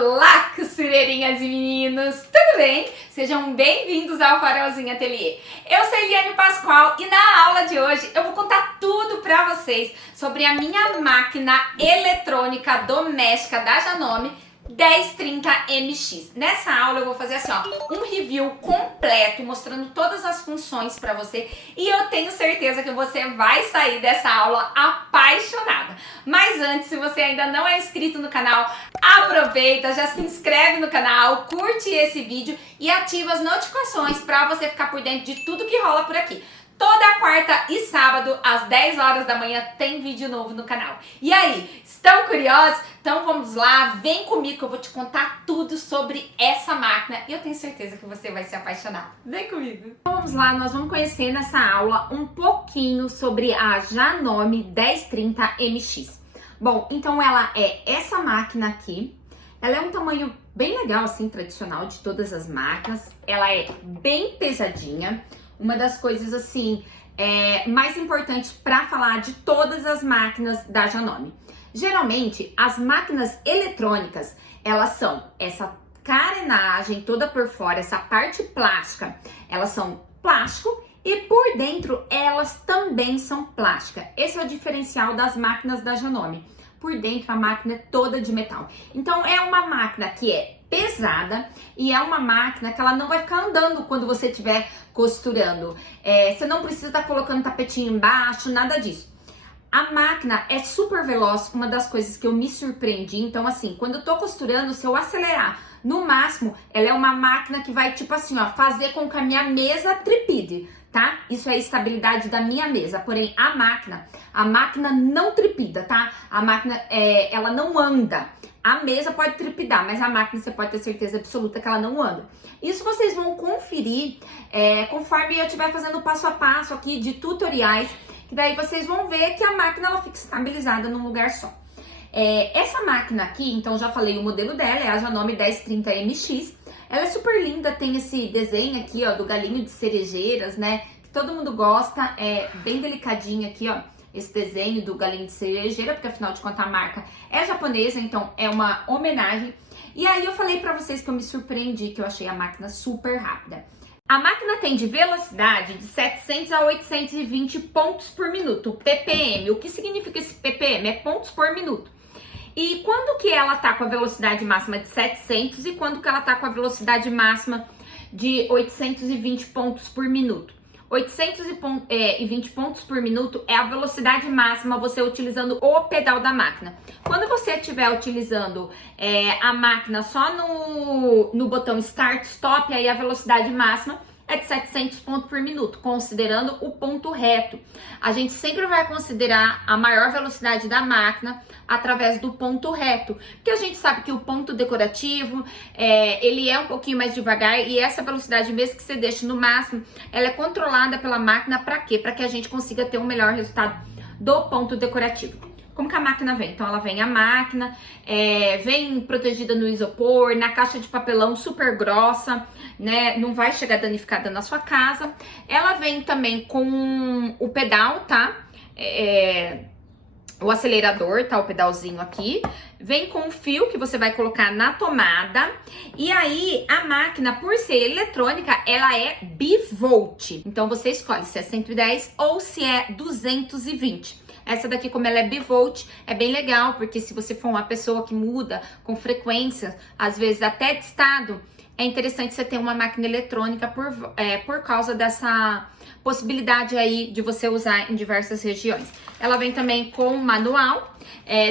Olá, costureirinhas e meninos, tudo bem? Sejam bem-vindos ao Farolzinho Ateliê. Eu sou Eliane Pascoal e na aula de hoje eu vou contar tudo pra vocês sobre a minha máquina eletrônica doméstica da Janome 1030MX. Nessa aula eu vou fazer assim, ó, um review completo, mostrando todas as funções pra você, e eu tenho certeza que você vai sair dessa aula apaixonada. Mas antes, se você ainda não é inscrito no canal, aproveita, já se inscreve no canal, curte esse vídeo e ativa as notificações pra você ficar por dentro de tudo que rola por aqui. Toda quarta e sábado, às 10 horas da manhã, tem vídeo novo no canal. E aí, estão curiosos? Então vamos lá, vem comigo que eu vou te contar tudo sobre essa máquina. E eu tenho certeza que você vai se apaixonar. Vem comigo! Então vamos lá, nós vamos conhecer nessa aula um pouquinho sobre a Janome 1030MX. Bom, então ela é essa máquina aqui. Ela é um tamanho bem legal, assim, tradicional de todas as máquinas. Ela é bem pesadinha. Uma das coisas, assim, mais importantes para falar de todas as máquinas da Janome. Geralmente, as máquinas eletrônicas, elas são essa carenagem toda por fora, essa parte plástica, elas são plástico e por dentro elas também são plástica. Esse é o diferencial das máquinas da Janome. Por dentro a máquina é toda de metal. Então é uma máquina que é pesada e é uma máquina que ela não vai ficar andando quando você estiver costurando. Você não precisa estar colocando tapetinho embaixo, nada disso. A máquina é super veloz, uma das coisas que eu me surpreendi. Então assim, quando eu tô costurando, se eu acelerar no máximo, ela é uma máquina que vai tipo assim, ó, fazer com que a minha mesa tripide, tá? Isso é a estabilidade da minha mesa. Porém, a máquina não tripida, tá? A máquina, ela não anda. A mesa pode tripidar, mas a máquina você pode ter certeza absoluta que ela não anda. Isso vocês vão conferir conforme eu estiver fazendo o passo a passo aqui de tutoriais, que daí vocês vão ver que a máquina ela fica estabilizada num lugar só. Essa máquina aqui, então já falei o modelo dela, é a Janome 1030MX. Ela é super linda, tem esse desenho aqui, ó, do galinho de cerejeiras, né? Que todo mundo gosta, é bem delicadinho aqui, ó, esse desenho do galinho de cerejeira, porque afinal de contas a marca é japonesa, então é uma homenagem. E aí eu falei pra vocês que eu me surpreendi, que eu achei a máquina super rápida. A máquina tem de velocidade de 700 a 820 pontos por minuto, ppm. O que significa esse ppm? É pontos por minuto. E quando que ela tá com a velocidade máxima de 700 e quando que ela tá com a velocidade máxima de 820 pontos por minuto? 820 pontos por minuto é a velocidade máxima você utilizando o pedal da máquina. Quando você estiver utilizando a máquina só no botão Start Stop, aí a velocidade máxima é de 700 pontos por minuto, considerando o ponto reto. A gente sempre vai considerar a maior velocidade da máquina através do ponto reto, porque a gente sabe que o ponto decorativo, ele é um pouquinho mais devagar e essa velocidade, mesmo que você deixe no máximo, ela é controlada pela máquina para quê? Para que a gente consiga ter um melhor resultado do ponto decorativo. Como que a máquina vem? Então ela vem a máquina, vem protegida no isopor, na caixa de papelão super grossa, né? Não vai chegar danificada na sua casa. Ela vem também com o pedal, tá? O acelerador, tá? O pedalzinho aqui. Vem com o fio que você vai colocar na tomada. E aí, a máquina, por ser eletrônica, ela é bivolt. Então, você escolhe se é 110 ou se é 220. Essa daqui, como ela é bivolt, é bem legal, porque se você for uma pessoa que muda com frequência, às vezes até de estado, é interessante você ter uma máquina eletrônica por causa dessa possibilidade aí de você usar em diversas regiões. Ela vem também com manual.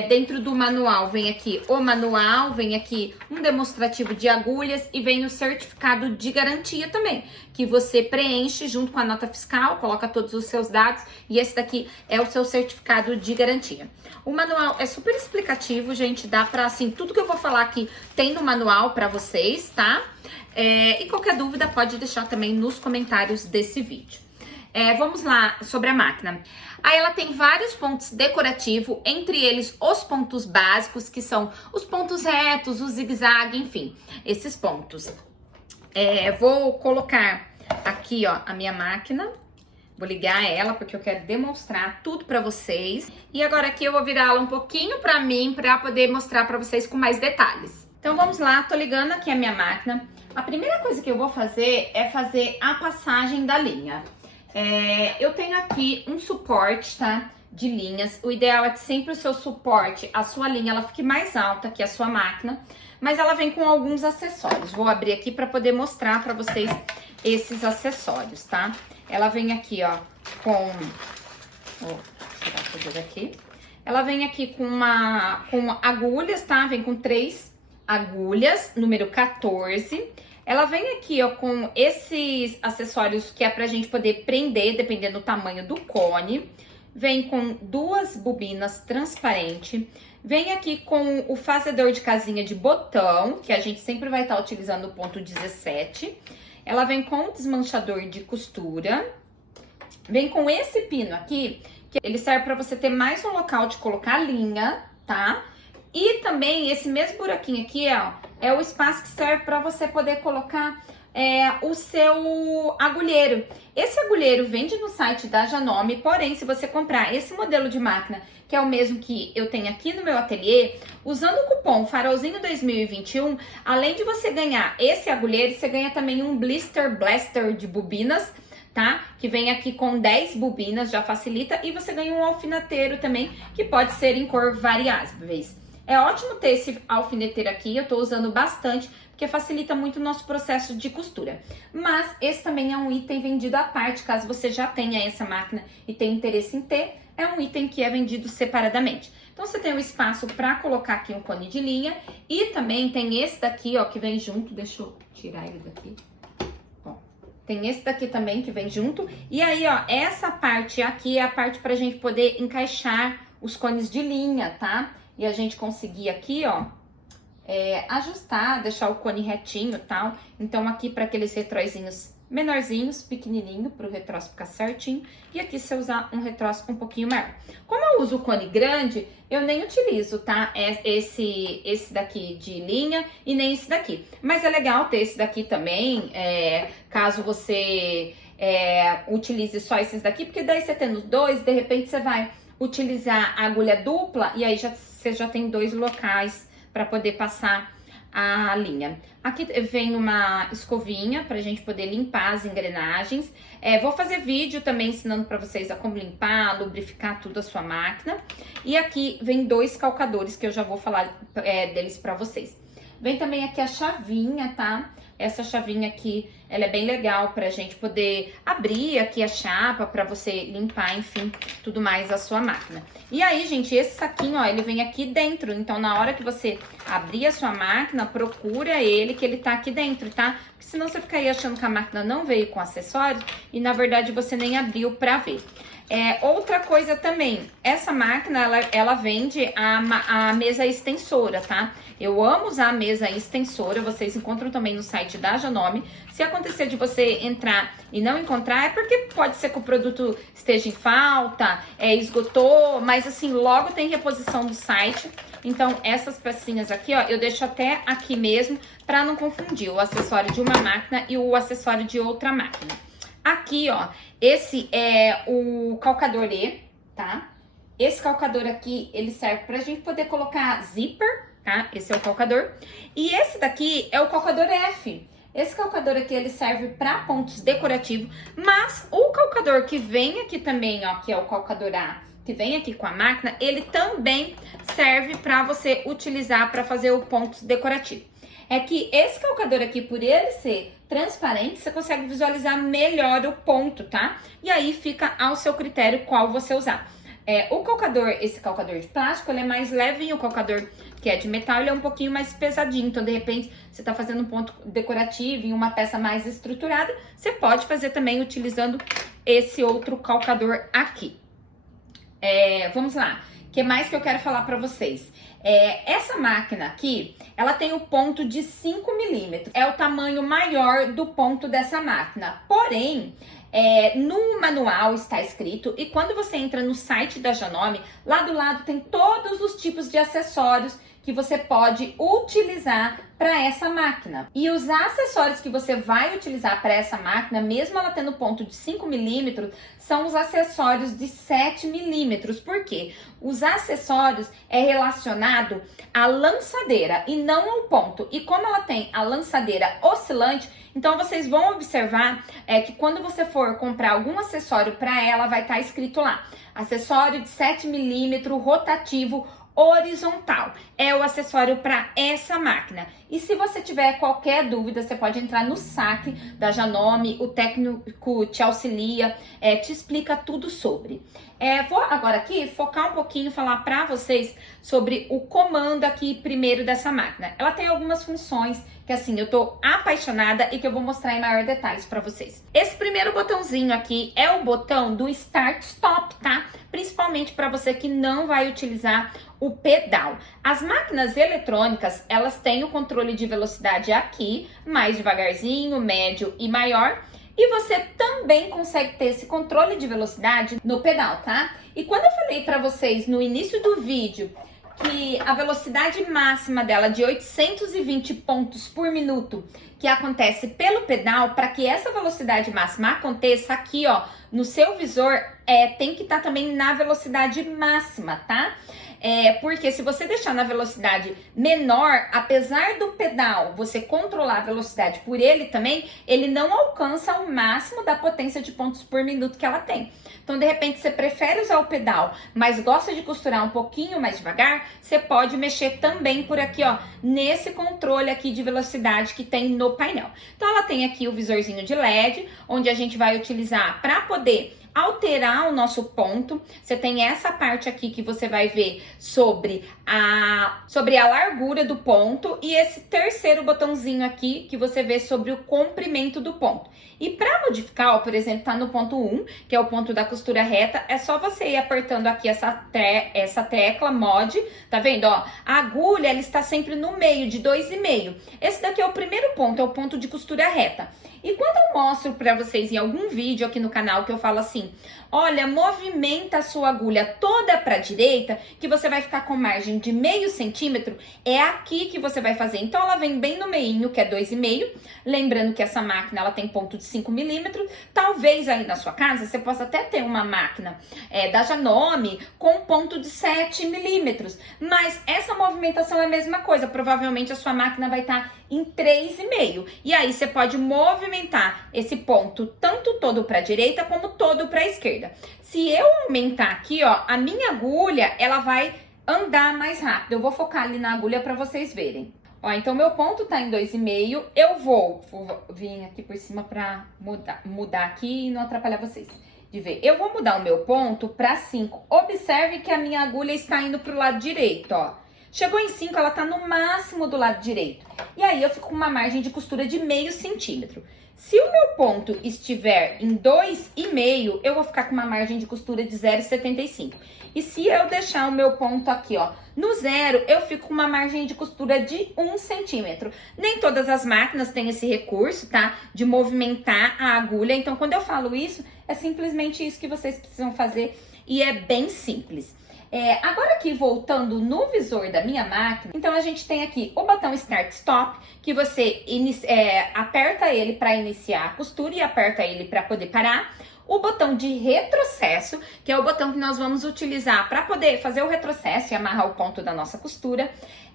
Dentro do manual vem aqui o manual, vem aqui um demonstrativo de agulhas e vem o certificado de garantia também, que você preenche junto com a nota fiscal, coloca todos os seus dados e esse daqui é o seu certificado de garantia. O manual é super explicativo, gente, dá pra, assim, tudo que eu vou falar aqui tem no manual pra vocês, tá? E qualquer dúvida pode deixar também nos comentários desse vídeo. Vamos lá sobre a máquina. Aí ela tem vários pontos decorativos, entre eles os pontos básicos, que são os pontos retos, o zigue-zague, enfim, esses pontos. Vou colocar aqui, ó, a minha máquina. Vou ligar ela porque eu quero demonstrar tudo pra vocês. E agora aqui eu vou virá-la um pouquinho pra mim, pra poder mostrar pra vocês com mais detalhes. Então vamos lá, tô ligando aqui a minha máquina. A primeira coisa que eu vou fazer é fazer a passagem da linha. Eu tenho aqui um suporte, tá? De linhas. O ideal é que sempre o seu suporte, a sua linha, ela fique mais alta que a sua máquina. Mas ela vem com alguns acessórios. Vou abrir aqui para poder mostrar para vocês esses acessórios, tá? Ela vem aqui, ó, com... Vou tirar tudo daqui. Ela vem aqui com agulhas, tá? Vem com 3 agulhas, número 14. Ela vem aqui, ó, com esses acessórios que é pra gente poder prender, dependendo do tamanho do cone. Vem com 2 bobinas transparentes. Vem aqui com o fazedor de casinha de botão, que a gente sempre vai estar utilizando o ponto 17. Ela vem com o desmanchador de costura. Vem com esse pino aqui, que ele serve para você ter mais um local de colocar a linha, tá? E também esse mesmo buraquinho aqui, ó, é o espaço que serve para você poder colocar o seu agulheiro. Esse agulheiro vende no site da Janome, porém, se você comprar esse modelo de máquina, que é o mesmo que eu tenho aqui no meu ateliê, usando o cupom Farolzinho 2021, além de você ganhar esse agulheiro, você ganha também um blister blaster de bobinas, tá? Que vem aqui com 10 bobinas, já facilita, e você ganha um alfineteiro também, que pode ser em cor variáveis. É ótimo ter esse alfineteiro aqui, eu tô usando bastante, porque facilita muito o nosso processo de costura. Mas esse também é um item vendido à parte, caso você já tenha essa máquina e tenha interesse em ter, é um item que é vendido separadamente. Então você tem um espaço para colocar aqui um cone de linha, e também tem esse daqui, ó, que vem junto, deixa eu tirar ele daqui. Tem esse daqui também que vem junto. E aí, ó, essa parte aqui é a parte pra gente poder encaixar os cones de linha, tá? E a gente conseguir aqui, ó, ajustar, deixar o cone retinho e tal. Então, aqui para aqueles retrózinhos menorzinhos, pequenininho, para o retrócito ficar certinho. E aqui se eu usar um retrócito um pouquinho maior. Como eu uso o cone grande, eu nem utilizo, tá? Esse daqui de linha e nem esse daqui. Mas é legal ter esse daqui também, caso você utilize só esses daqui, porque daí você tendo 2, de repente você vai utilizar a agulha dupla e aí você já tem 2 locais para poder passar a linha. Aqui vem uma escovinha pra gente poder limpar as engrenagens. Vou fazer vídeo também ensinando para vocês a como limpar, lubrificar tudo a sua máquina. E aqui vem 2 calcadores que eu já vou falar deles para vocês. Vem também aqui a chavinha, tá? Essa chavinha aqui, ela é bem legal pra gente poder abrir aqui a chapa pra você limpar, enfim, tudo mais a sua máquina. E aí, gente, esse saquinho, ó, ele vem aqui dentro. Então, na hora que você abrir a sua máquina, procura ele, que ele tá aqui dentro, tá? Porque senão você fica aí achando que a máquina não veio com acessórios e, na verdade, você nem abriu pra ver. Outra coisa também, essa máquina, ela vende a mesa extensora, tá? Eu amo usar a mesa extensora, vocês encontram também no site da Janome. Se acontecer de você entrar e não encontrar, é porque pode ser que o produto esteja em falta, esgotou, mas assim, logo tem reposição do site. Então, essas pecinhas aqui, ó, eu deixo até aqui mesmo, pra não confundir o acessório de uma máquina e o acessório de outra máquina. Aqui, ó, esse é o calcador E, tá? Esse calcador aqui, ele serve pra gente poder colocar zíper, tá? Esse é o calcador. E esse daqui é o calcador F. Esse calcador aqui, ele serve pra pontos decorativos, mas o calcador que vem aqui também, ó, que é o calcador A, que vem aqui com a máquina, ele também serve pra você utilizar pra fazer o pontos decorativo. É que esse calcador aqui, por ele ser transparente, você consegue visualizar melhor o ponto, tá? E aí fica ao seu critério qual você usar. O calcador, esse calcador de plástico, ele é mais levinho. O calcador que é de metal, ele é um pouquinho mais pesadinho. Então, de repente, você tá fazendo um ponto decorativo em uma peça mais estruturada, você pode fazer também utilizando esse outro calcador aqui. Vamos lá. O que mais que eu quero falar pra vocês? Essa máquina aqui, ela tem o ponto de 5 milímetros. É o tamanho maior do ponto dessa máquina. Porém, no manual está escrito, e quando você entra no site da Janome, lá do lado tem todos os tipos de acessórios que você pode utilizar para essa máquina. E os acessórios que você vai utilizar para essa máquina, mesmo ela tendo ponto de 5 milímetros, são os acessórios de 7 milímetros. Por quê? Os acessórios é relacionado à lançadeira e não ao ponto. E como ela tem a lançadeira oscilante, então vocês vão observar que quando você for comprar algum acessório para ela, vai estar escrito lá, acessório de 7 milímetros rotativo horizontal. É o acessório para essa máquina. E se você tiver qualquer dúvida, você pode entrar no saque da Janome, o técnico te auxilia, te explica tudo sobre. Vou agora aqui focar um pouquinho, falar para vocês sobre o comando aqui primeiro dessa máquina. Ela tem algumas funções que assim, eu tô apaixonada e que eu vou mostrar em maior detalhes para vocês. Esse primeiro botãozinho aqui é o botão do Start Stop, tá? Principalmente para você que não vai utilizar o pedal. As máquinas eletrônicas, elas têm o controle de velocidade aqui, mais devagarzinho, médio e maior. E você também consegue ter esse controle de velocidade no pedal, tá? E quando eu falei para vocês no início do vídeo que a velocidade máxima dela de 820 pontos por minuto, que acontece pelo pedal, para que essa velocidade máxima aconteça aqui, ó, no seu visor, tem que estar também na velocidade máxima, tá? Porque se você deixar na velocidade menor, apesar do pedal você controlar a velocidade por ele também, ele não alcança o máximo da potência de pontos por minuto que ela tem. Então, de repente, você prefere usar o pedal, mas gosta de costurar um pouquinho mais devagar, você pode mexer também por aqui, ó, nesse controle aqui de velocidade que tem no painel. Então, ela tem aqui o visorzinho de LED, onde a gente vai utilizar para poder alterar o nosso ponto. Você tem essa parte aqui que você vai ver sobre a largura do ponto e esse terceiro botãozinho aqui que você vê sobre o comprimento do ponto. E para modificar, ó, por exemplo, tá no ponto 1, que é o ponto da costura reta, é só você ir apertando aqui essa tecla mod, tá vendo, ó? A agulha, ela está sempre no meio, de 2,5. Esse daqui é o primeiro ponto, é o ponto de costura reta. E quando eu mostro para vocês em algum vídeo aqui no canal que eu falo assim, olha, movimenta a sua agulha toda para a direita, que você vai ficar com margem de meio centímetro, é aqui que você vai fazer. Então, ela vem bem no meinho, que é 2,5. Lembrando que essa máquina, ela tem ponto de 5 milímetros. Talvez aí na sua casa, você possa até ter uma máquina da Janome com ponto de 7 milímetros. Mas essa movimentação é a mesma coisa. Provavelmente a sua máquina vai estar em 3,5. E aí, você pode movimentar esse ponto tanto todo para a direita como todo para a esquerda. Se eu aumentar aqui, ó, a minha agulha, ela vai andar mais rápido. Eu vou focar ali na agulha para vocês verem. Ó, então meu ponto tá em 2,5. Eu vou vir aqui por cima para mudar aqui e não atrapalhar vocês de ver. Eu vou mudar o meu ponto para 5. Observe que a minha agulha está indo pro lado direito, ó. Chegou em 5, ela tá no máximo do lado direito. E aí eu fico com uma margem de costura de meio centímetro. Se o meu ponto estiver em 2,5, eu vou ficar com uma margem de costura de 0,75. E se eu deixar o meu ponto aqui, ó, no 0, eu fico com uma margem de costura de 1 centímetro. Nem todas as máquinas têm esse recurso, tá? De movimentar a agulha. Então, quando eu falo isso, é simplesmente isso que vocês precisam fazer e é bem simples. Agora aqui, voltando no visor da minha máquina, então a gente tem aqui o botão Start Stop, que você aperta ele para iniciar a costura e aperta ele para poder parar. O botão de retrocesso, que é o botão que nós vamos utilizar para poder fazer o retrocesso e amarrar o ponto da nossa costura.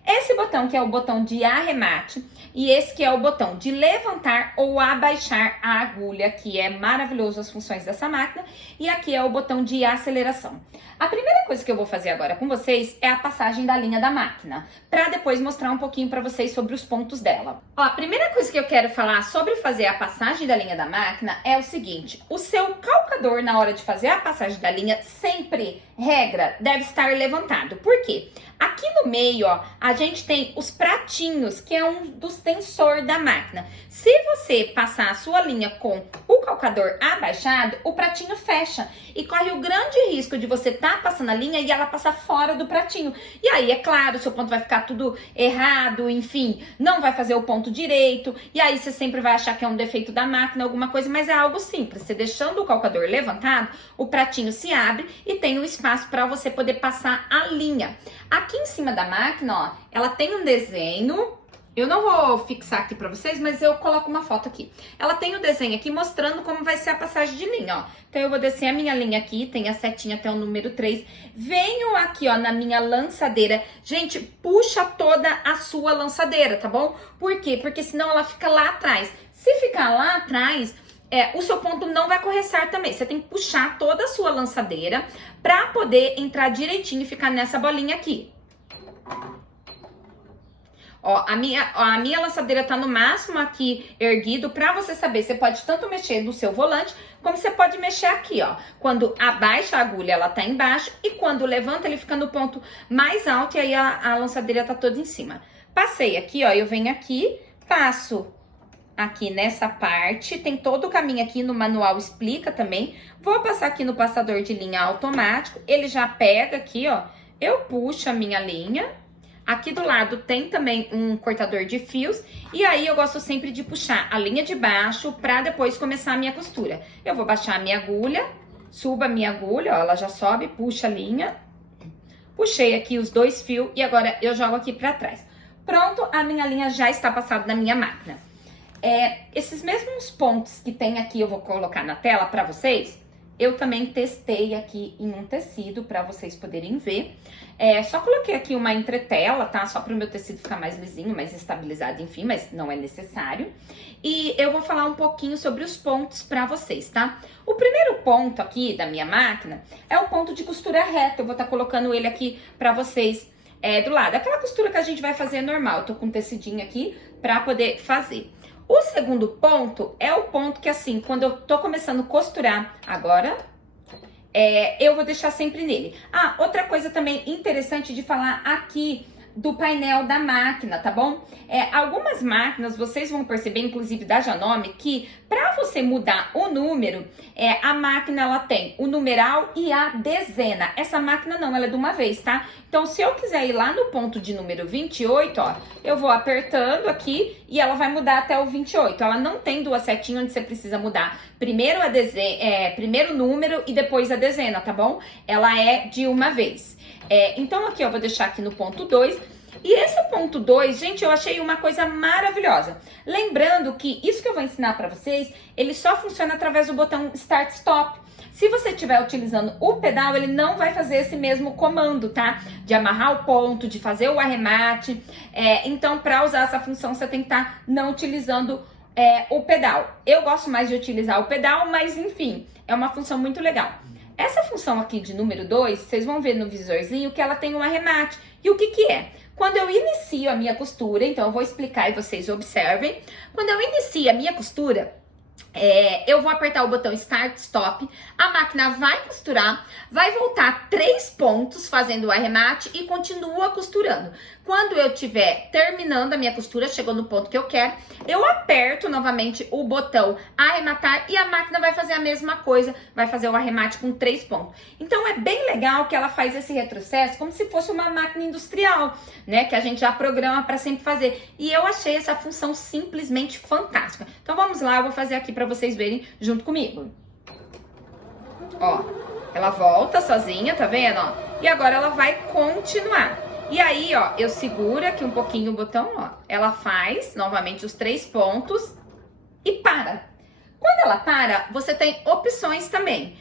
Esse botão que é o botão de arremate e esse que é o botão de levantar ou abaixar a agulha, que é maravilhoso as funções dessa máquina. E aqui é o botão de aceleração. A primeira coisa que eu vou fazer agora com vocês é a passagem da linha da máquina, para depois mostrar um pouquinho para vocês sobre os pontos dela. Ó, a primeira coisa que eu quero falar sobre fazer a passagem da linha da máquina é o seguinte: o seu calcador, na hora de fazer a passagem da linha, sempre, regra, deve estar levantado. Por quê? Aqui no meio, ó, a gente tem os pratinhos, que é um dos tensores da máquina. Se você passar a sua linha com o calcador abaixado, o pratinho fecha e corre o grande risco de você estar passando a linha e ela passar fora do pratinho. E aí, é claro, o seu ponto vai ficar tudo errado, enfim, não vai fazer o ponto direito. E aí, você sempre vai achar que é um defeito da máquina, alguma coisa, mas é algo simples. Você deixando o calcador levantado, o pratinho se abre e tem um espaço para você poder passar a linha. Aqui aqui em cima da máquina, ó, ela tem um desenho. Eu não vou fixar aqui pra vocês, mas eu coloco uma foto aqui. Ela tem o desenho aqui mostrando como vai ser a passagem de linha, ó. Então, eu vou descer a minha linha aqui, tem a setinha até o número 3. Venho aqui, ó, na minha lançadeira. Gente, puxa toda a sua lançadeira, tá bom? Por quê? Porque senão ela fica lá atrás. Se ficar lá atrás, o seu ponto não vai correr certo também. Você tem que puxar toda a sua lançadeira pra poder entrar direitinho e ficar nessa bolinha aqui. Ó, a minha lançadeira tá no máximo aqui erguido. Pra você saber, você pode tanto mexer no seu volante, como você pode mexer aqui, ó. Quando abaixa a agulha, ela tá embaixo. E quando levanta, ele fica no ponto mais alto. E aí a lançadeira tá toda em cima. Passei aqui, ó, eu venho aqui, passo aqui nessa parte. Tem todo o caminho aqui, no manual explica também. Vou passar aqui no passador de linha automático. Ele já pega aqui, ó. Eu puxo a minha linha. Aqui do lado tem também um cortador de fios. E aí eu gosto sempre de puxar a linha de baixo pra depois começar a minha costura. Eu vou baixar a minha agulha, subo a minha agulha, ó, ela já sobe, puxa a linha. Puxei aqui os 2 fios e agora eu jogo aqui pra trás. Pronto, a minha linha já está passada na minha máquina. Esses mesmos pontos que tem aqui eu vou colocar na tela pra vocês. Eu também testei aqui em um tecido pra vocês poderem ver. Só coloquei aqui uma entretela, tá? Só pro meu tecido ficar mais lisinho, mais estabilizado, enfim, mas não é necessário. E eu vou falar um pouquinho sobre os pontos pra vocês, tá? O primeiro ponto aqui da minha máquina é o ponto de costura reta. Eu vou estar colocando ele aqui pra vocês do lado. Aquela costura que a gente vai fazer normal. Eu tô com um tecidinho aqui pra poder fazer. O segundo ponto é o ponto que, assim, quando eu tô começando a costurar agora, eu vou deixar sempre nele. Ah, outra coisa também interessante de falar aqui do painel da máquina, tá bom? Algumas máquinas, vocês vão perceber, inclusive da Janome, que para você mudar o número, a máquina ela tem o numeral e a dezena. Essa máquina não, ela é de uma vez, tá? Então, se eu quiser ir lá no ponto de número 28, ó, eu vou apertando aqui e ela vai mudar até o 28. Ela não tem 2 setinhas onde você precisa mudar primeiro primeiro o número e depois a dezena, tá bom? Ela é de uma vez. Então, aqui eu vou deixar aqui no ponto 2. E esse ponto 2, gente, eu achei uma coisa maravilhosa. Lembrando que isso que eu vou ensinar pra vocês, ele só funciona através do botão Start Stop. Se você estiver utilizando o pedal, ele não vai fazer esse mesmo comando, tá? De amarrar o ponto, de fazer o arremate. Então, para usar essa função, você tem que estar não utilizando o pedal. Eu gosto mais de utilizar o pedal, mas enfim, é uma função muito legal. Essa função aqui de número 2, vocês vão ver no visorzinho que ela tem um arremate. E o que que é? Quando eu inicio a minha costura, então eu vou explicar e vocês observem. Quando eu inicio a minha costura, eu vou apertar o botão Start Stop, a máquina vai costurar, vai voltar 3 pontos fazendo o arremate e continua costurando. Quando eu estiver terminando a minha costura, chegou no ponto que eu quero, eu aperto novamente o botão arrematar e a máquina vai fazer a mesma coisa, vai fazer o arremate com 3 pontos. Então é bem legal que ela faz esse retrocesso como se fosse uma máquina industrial, né? Que a gente já programa para sempre fazer. E eu achei essa função simplesmente fantástica. Então vamos lá, eu vou fazer aqui para vocês verem junto comigo. Ó, ela volta sozinha, tá vendo? Ó? E agora ela vai continuar. E aí, ó, eu seguro aqui um pouquinho o botão, ó. Ela faz novamente os 3 pontos e para. Quando ela para, você tem opções também.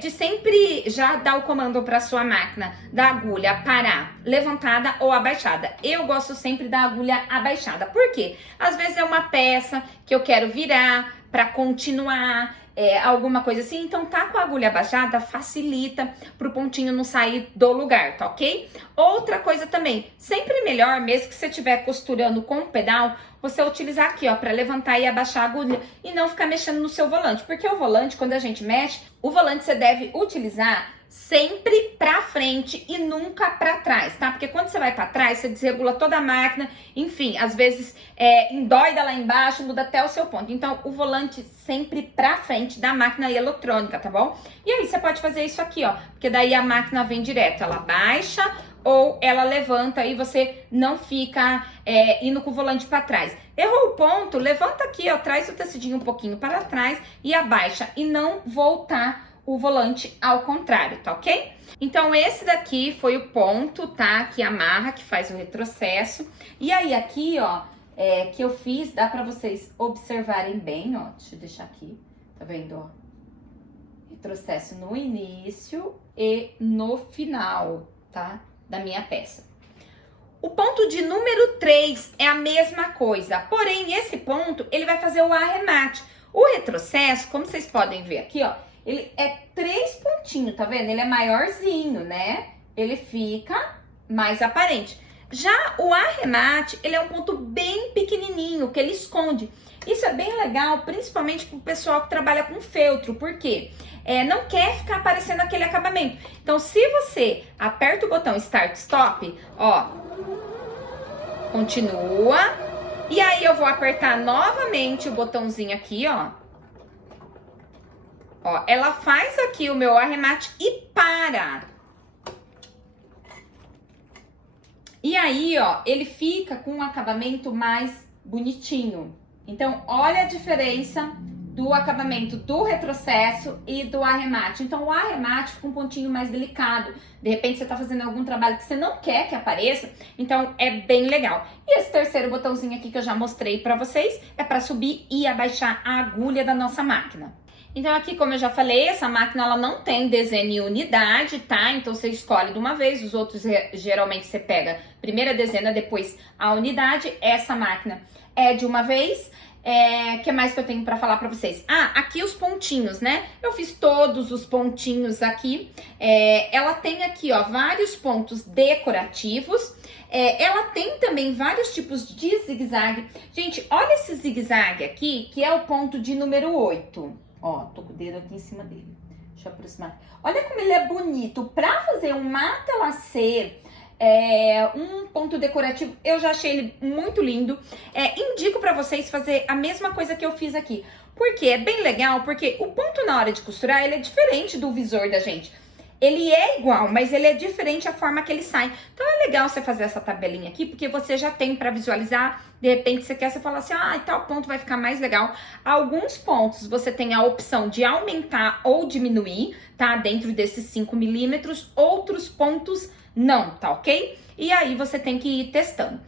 De sempre já dar o comando para sua máquina da agulha parar levantada ou abaixada. Eu gosto sempre da agulha abaixada. Por quê? Às vezes é uma peça que eu quero virar para continuar, alguma coisa assim. Então, tá com a agulha abaixada facilita pro pontinho não sair do lugar, tá ok? Outra coisa também, sempre melhor, mesmo que você estiver costurando com o pedal, você utilizar aqui, ó, para levantar e abaixar a agulha e não ficar mexendo no seu volante. Porque o volante, quando a gente mexe, o volante você deve utilizar sempre pra frente e nunca pra trás, tá? Porque quando você vai pra trás, você desregula toda a máquina, enfim, às vezes endóida lá embaixo, muda até o seu ponto. Então, o volante sempre pra frente da máquina eletrônica, tá bom? E aí, você pode fazer isso aqui, ó, porque daí a máquina vem direto, ela baixa ou ela levanta e você não fica indo com o volante pra trás. Errou o ponto, levanta aqui, ó, traz o tecidinho um pouquinho para trás e abaixa e não voltar o volante ao contrário, tá ok? Então, esse daqui foi o ponto, tá? Que amarra, que faz o retrocesso. E aí, aqui, ó, que eu fiz, dá pra vocês observarem bem, ó. Deixa eu deixar aqui, tá vendo, ó? Retrocesso no início e no final, tá? Da minha peça. O ponto de número 3 é a mesma coisa, porém, esse ponto, ele vai fazer o arremate. O retrocesso, como vocês podem ver aqui, ó, ele é 3 pontinhos, tá vendo? Ele é maiorzinho, né? Ele fica mais aparente. Já o arremate, ele é um ponto bem pequenininho, que ele esconde. Isso é bem legal, principalmente pro pessoal que trabalha com feltro, porque não quer ficar aparecendo aquele acabamento. Então, se você aperta o botão Start Stop, ó, continua. E aí, eu vou apertar novamente o botãozinho aqui, ó. Ó, ela faz aqui o meu arremate e para. E aí, ó, ele fica com um acabamento mais bonitinho. Então, olha a diferença do acabamento do retrocesso e do arremate. Então, o arremate fica um pontinho mais delicado. De repente, você tá fazendo algum trabalho que você não quer que apareça. Então, é bem legal. E esse terceiro botãozinho aqui que eu já mostrei pra vocês é pra subir e abaixar a agulha da nossa máquina. Então, aqui, como eu já falei, essa máquina, ela não tem desenho em unidade, tá? Então, você escolhe de uma vez, os outros, geralmente, você pega primeira dezena, depois a unidade. Essa máquina é de uma vez. Que mais que eu tenho pra falar pra vocês? Ah, aqui os pontinhos, né? Eu fiz todos os pontinhos aqui. Ela tem aqui, ó, vários pontos decorativos. Ela tem também vários tipos de zigue-zague. Gente, olha esse zigue-zague aqui, que é o ponto de número 8. Ó, tô com o dedo aqui em cima dele. Deixa eu aproximar. Olha como ele é bonito. Pra fazer um matelassê, um ponto decorativo, eu já achei ele muito lindo. Indico pra vocês fazer a mesma coisa que eu fiz aqui. Porque é bem legal, porque o ponto na hora de costurar, ele é diferente do visor da gente. Ele é igual, mas ele é diferente a forma que ele sai. Então é legal você fazer essa tabelinha aqui, porque você já tem para visualizar. De repente você fala assim, tal ponto vai ficar mais legal. Alguns pontos você tem a opção de aumentar ou diminuir, tá? Dentro desses 5 milímetros. Outros pontos não, tá ok? E aí você tem que ir testando.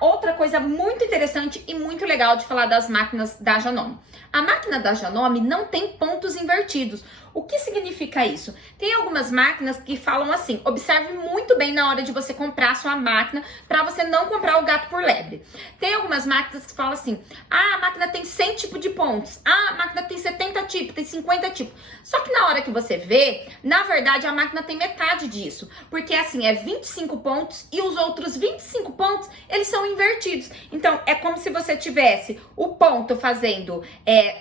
Outra coisa muito interessante e muito legal de falar das máquinas da Janome. A máquina da Janome não tem pontos invertidos. O que significa isso? Tem algumas máquinas que falam assim, observe muito bem na hora de você comprar a sua máquina, para você não comprar o gato por lebre. Tem algumas máquinas que falam assim, a máquina tem 100 tipos de pontos, a máquina tem 70 tipos, tem 50 tipos. Só que na hora que você vê, na verdade a máquina tem metade disso, porque assim, 25 pontos e os outros 25 pontos, eles são invertidos. Então, é como se você tivesse o ponto fazendo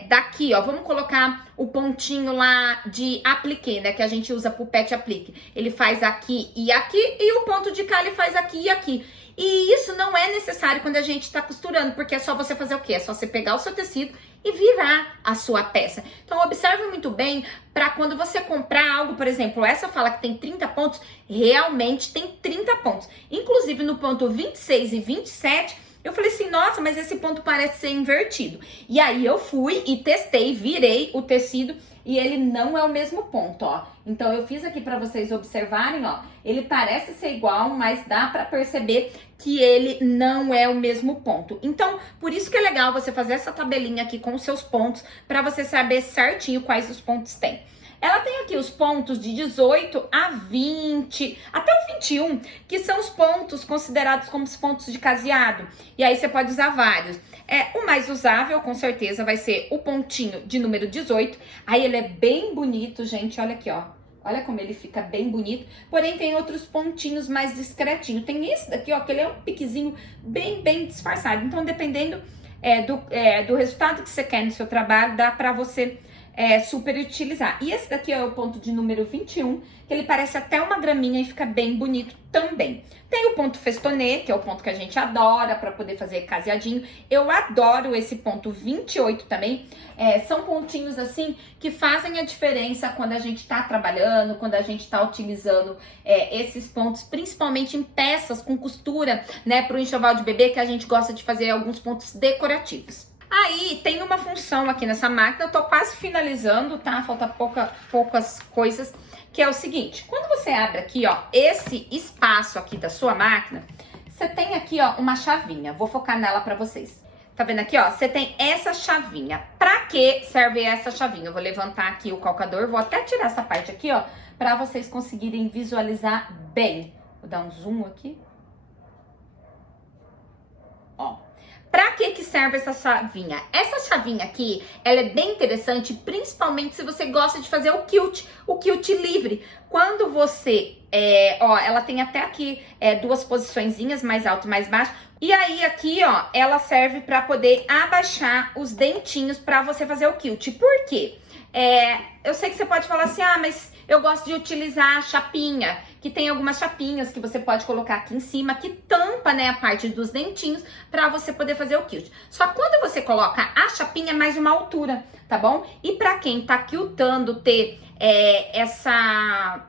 daqui, ó, vamos colocar o pontinho lá de aplique, né, que a gente usa pro pet aplique. Ele faz aqui, e o ponto de cá ele faz aqui e aqui. E isso não é necessário quando a gente tá costurando, porque é só você fazer o quê? É só você pegar o seu tecido e virar a sua peça. Então, observe muito bem para quando você comprar algo, por exemplo, essa fala que tem 30 pontos, realmente tem 30 pontos. Inclusive, no ponto 26 e 27, eu falei assim, nossa, mas esse ponto parece ser invertido. E aí eu fui e testei, virei o tecido e ele não é o mesmo ponto, ó. Então eu fiz aqui para vocês observarem, ó. Ele parece ser igual, mas dá para perceber que ele não é o mesmo ponto. Então, por isso que é legal você fazer essa tabelinha aqui com os seus pontos, para você saber certinho quais os pontos tem. Ela tem aqui os pontos de 18 a 20, até o 21, que são os pontos considerados como os pontos de caseado. E aí você pode usar vários. O mais usável, com certeza, vai ser o pontinho de número 18. Aí ele é bem bonito, gente, olha aqui, ó. Olha como ele fica bem bonito. Porém, tem outros pontinhos mais discretinhos. Tem esse daqui, ó, que ele é um piquezinho bem disfarçado. Então, dependendo do resultado que você quer no seu trabalho, dá pra você super utilizar. E esse daqui é o ponto de número 21, que ele parece até uma graminha e fica bem bonito também. Tem o ponto festonê, que é o ponto que a gente adora para poder fazer caseadinho. Eu adoro esse ponto 28 também. São pontinhos assim que fazem a diferença quando a gente tá trabalhando, quando a gente tá utilizando esses pontos, principalmente em peças com costura, né, pro enxoval de bebê, que a gente gosta de fazer alguns pontos decorativos. Aí tem uma função aqui nessa máquina, eu tô quase finalizando, tá? Falta poucas coisas, que é o seguinte, quando você abre aqui, ó, esse espaço aqui da sua máquina, você tem aqui, ó, uma chavinha. Vou focar nela pra vocês. Tá vendo aqui, ó? Você tem essa chavinha. Pra que serve essa chavinha? Eu vou levantar aqui o calcador, vou até tirar essa parte aqui, ó, pra vocês conseguirem visualizar bem. Vou dar um zoom aqui. Ó. Pra que serve essa chavinha? Essa chavinha aqui, ela é bem interessante, principalmente se você gosta de fazer o quilt livre. Quando você, ó, ela tem até aqui duas posiçõezinhas, mais alto e mais baixo. E aí aqui, ó, ela serve pra poder abaixar os dentinhos pra você fazer o quilt. Por quê? Eu sei que você pode falar assim, ah, mas eu gosto de utilizar a chapinha, que tem algumas chapinhas que você pode colocar aqui em cima, que tampa, né, a parte dos dentinhos, pra você poder fazer o quilt. Só quando você coloca a chapinha, é mais uma altura, tá bom? E pra quem tá quiltando, ter essa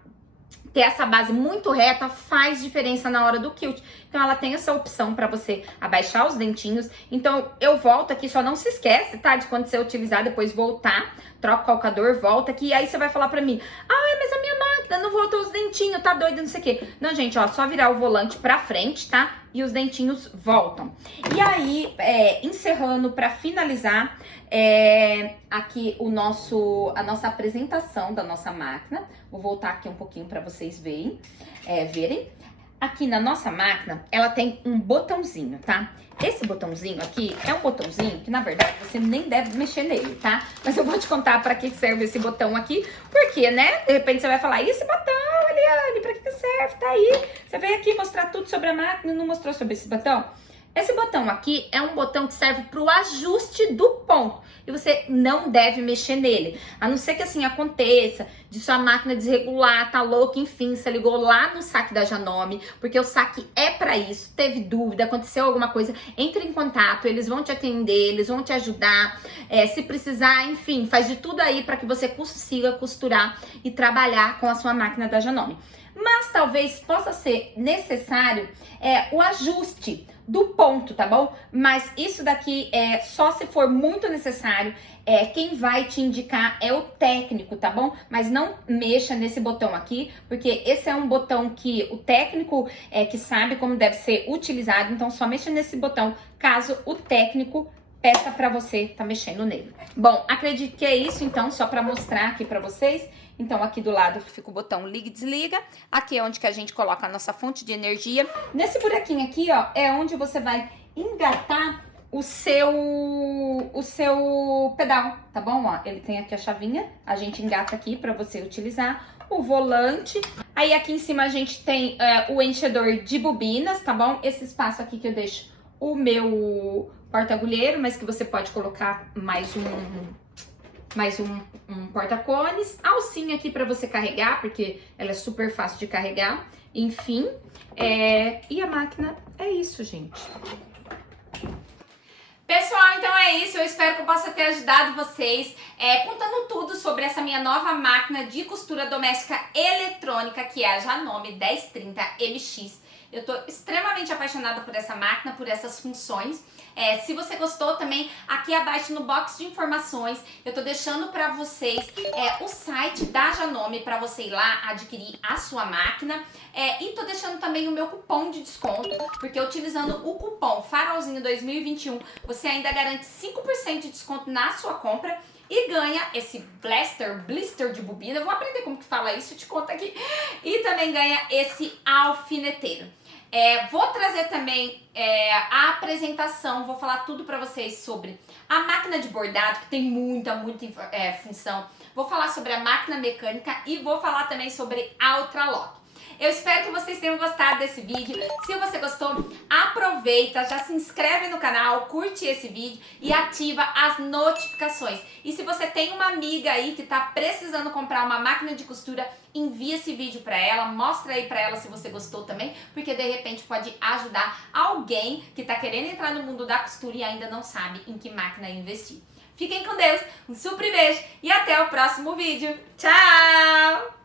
base muito reta faz diferença na hora do quilt. Então ela tem essa opção para você abaixar os dentinhos. Então eu volto aqui, só não se esquece, tá? De quando você utilizar, depois voltar, troca o calcador, volta aqui. E aí você vai falar pra mim, ai, mas a minha máquina não voltou os dentinhos, tá doido, não sei o quê. Não, gente, ó, só virar o volante pra frente, tá? E os dentinhos voltam. E aí, encerrando para finalizar, aqui a nossa apresentação da nossa máquina. Vou voltar aqui um pouquinho para vocês verem. Aqui na nossa máquina, ela tem um botãozinho, tá? Esse botãozinho aqui é um botãozinho que, na verdade, você nem deve mexer nele, tá? Mas eu vou te contar para que serve esse botão aqui, porque, né? De repente você vai falar, e esse botão, Eliane, para que serve? Tá aí. Você veio aqui mostrar tudo sobre a máquina e não mostrou sobre esse botão? Esse botão aqui é um botão que serve para o ajuste do ponto. E você não deve mexer nele. A não ser que assim aconteça, de sua máquina desregular, tá louca, enfim, você ligou lá no saque da Janome, porque o saque é para isso. Teve dúvida, aconteceu alguma coisa, entre em contato, eles vão te atender, eles vão te ajudar. Se precisar, enfim, faz de tudo aí para que você consiga costurar e trabalhar com a sua máquina da Janome. Mas talvez possa ser necessário o ajuste do ponto, tá bom? Mas isso daqui só se for muito necessário. Quem vai te indicar é o técnico, tá bom? Mas não mexa nesse botão aqui, porque esse é um botão que o técnico que sabe como deve ser utilizado. Então só mexa nesse botão caso o técnico peça pra você tá mexendo nele. Bom, acredito que é isso, então, só pra mostrar aqui pra vocês. Então, aqui do lado fica o botão liga e desliga. Aqui é onde que a gente coloca a nossa fonte de energia. Nesse buraquinho aqui, ó, é onde você vai engatar o seu pedal, tá bom? Ó, ele tem aqui a chavinha, a gente engata aqui pra você utilizar. O volante. Aí aqui em cima a gente tem o enchedor de bobinas, tá bom? Esse espaço aqui que eu deixo o meu porta-agulheiro, mas que você pode colocar mais um porta-cones, alcinha aqui para você carregar, porque ela é super fácil de carregar, enfim, e a máquina é isso, gente. Pessoal, então é isso, eu espero que eu possa ter ajudado vocês contando tudo sobre essa minha nova máquina de costura doméstica eletrônica, que é a Janome 1030 MX. Eu tô extremamente apaixonada por essa máquina, por essas funções. Se você gostou também, aqui abaixo no box de informações, eu tô deixando pra vocês o site da Janome pra você ir lá adquirir a sua máquina. E tô deixando também o meu cupom de desconto, porque utilizando o cupom Farolzinho 2021, você ainda garante 5% de desconto na sua compra. E ganha esse blister de bobina. Eu vou aprender como que fala isso, eu te conto aqui. E também ganha esse alfineteiro. Vou trazer também a apresentação, vou falar tudo pra vocês sobre a máquina de bordado, que tem muita função. Vou falar sobre a máquina mecânica e vou falar também sobre a Ultralock. Eu espero que vocês tenham gostado desse vídeo. Se você gostou, aproveita, já se inscreve no canal, curte esse vídeo e ativa as notificações. E se você tem uma amiga aí que tá precisando comprar uma máquina de costura, envia esse vídeo pra ela, mostra aí pra ela se você gostou também, porque de repente pode ajudar alguém que tá querendo entrar no mundo da costura e ainda não sabe em que máquina investir. Fiquem com Deus, um super beijo e até o próximo vídeo. Tchau!